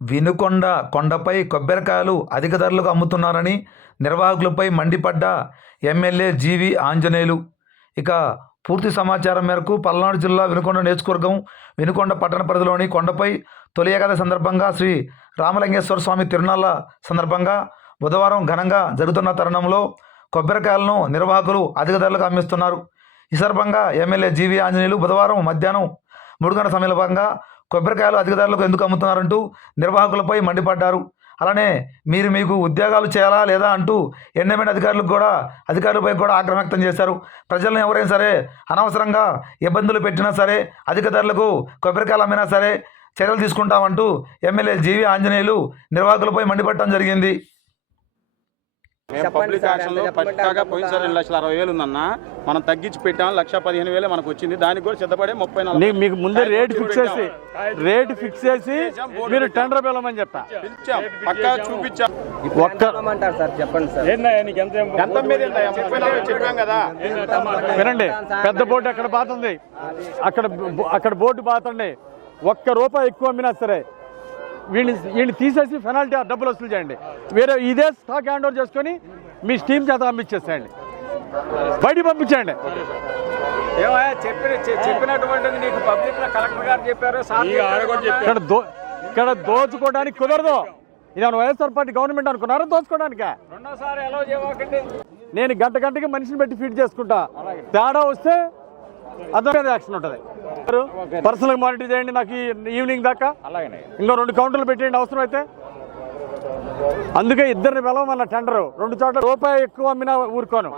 వినుకొండ కొండపై కొబ్బరికాయలు అధిక ధరలకు అమ్ముతున్నారని నిర్వాహకులపై మండిపడ్డ ఎమ్మెల్యే జీవి ఆంజనేయులు. ఇక పూర్తి సమాచారం మేరకు పల్నాడు జిల్లా వినుకొండ నియోజకవర్గం వినుకొండ పట్టణ పరిధిలోని కొండపై తొలి ఏకాదశి సందర్భంగా శ్రీ రామలింగేశ్వర స్వామి తిరునాళ్ళ సందర్భంగా బుధవారం ఘనంగా జరుగుతున్న తరుణంలో కొబ్బరికాయలను నిర్వాహకులు అధిక ధరలకు అమ్మిస్తున్నారు. ఈ సందర్భంగా ఎమ్మెల్యే జీవి ఆంజనేయులు బుధవారం మధ్యాహ్నం మూడు గంటల సమయంలో కొబ్బరికాయలు అధిక ధరలకు ఎందుకు అమ్ముతున్నారంటూ నిర్వాహకులపై మండిపడ్డారు. అలానే మీరు మీకు ఉద్యోగాలు చేయాలా లేదా అంటూ ఎండమెంట్ అధికారులకు కూడా అధికారులపై కూడా ఆగ్రహం వ్యక్తం చేశారు. ప్రజలను ఎవరైనా సరే అనవసరంగా ఇబ్బందులు పెట్టినా సరే అధిక ధరలకు కొబ్బరికాయలు అమ్మినా సరే చర్యలు తీసుకుంటామంటూ ఎమ్మెల్యే జీవి ఆంజనేయులు నిర్వాహకులపై మండిపడటం జరిగింది. పబ్లిక్ సార్, రెండు లక్షల అరవై వేలు ఉందన్న మనం తగ్గించి పెట్టాం లక్ష పదిహేను వేలే మనకు వచ్చింది. దానికి కూడా సిద్ధపడే ముప్పై నాలుగు మీకు ముందే రేట్ ఫిక్స్ చేసి రేట్ ఫిక్స్ చేసి మీరు టెండర్ పిలవమని చెప్పా. పిలిచాం పక్కా చూపించాం. ఒక్క ఏమంటారు సార్? చెప్పండి సార్. ఎంత మీద ఏంటయ్యా? ముప్పై నాలుగు చెప్పాం కదా. వినండి పెద్ద బోర్డు అక్కడ బాతుంది అక్కడ అక్కడ బోర్డు బాతండి ఒక్క రూపాయి ఎక్కువ అమ్మినా సరే వీళ్ళని వీళ్ళని తీసేసి పెనాల్టీ డబ్బులు వసూలు చేయండి. వేరే ఇదే స్టాక్ హ్యాండ్ ఓవర్ చేసుకొని మీ స్టీమ్ చేత పంపించేసేయండి. బయటికి పంపించండి ఏమయ్యా చెప్పిన చెప్పినటువంటిది నీకు పబ్లిక్లో కలెక్టర్ గారు చెప్పారు. ఇక్కడ దో ఇక్కడ దోచుకోవడానికి కుదరదు. ఇది ఏమైనా వైఎస్ఆర్ పార్టీ గవర్నమెంట్ అనుకున్నారా దోచుకోవడానికా? రెండోసారి ఎలా చేయకండి నేను గంట గంటకి మనిషిని పెట్టి ఫీడ్ చేసుకుంటా. తేడా వస్తే మీద యాక్షన్ ఉంటుంది. పర్సనల్ మానిటర్ చేయండి నాకు ఈవినింగ్ దాకా. ఇంకో రెండు కౌంటర్లు పెట్టేయండి అవసరం అయితే. అందుకే ఇద్దరిని పిలవమన్న టెండర్ రెండు చోట్ల రూపాయి ఎక్కువ అమ్మినా ఊరుకోను.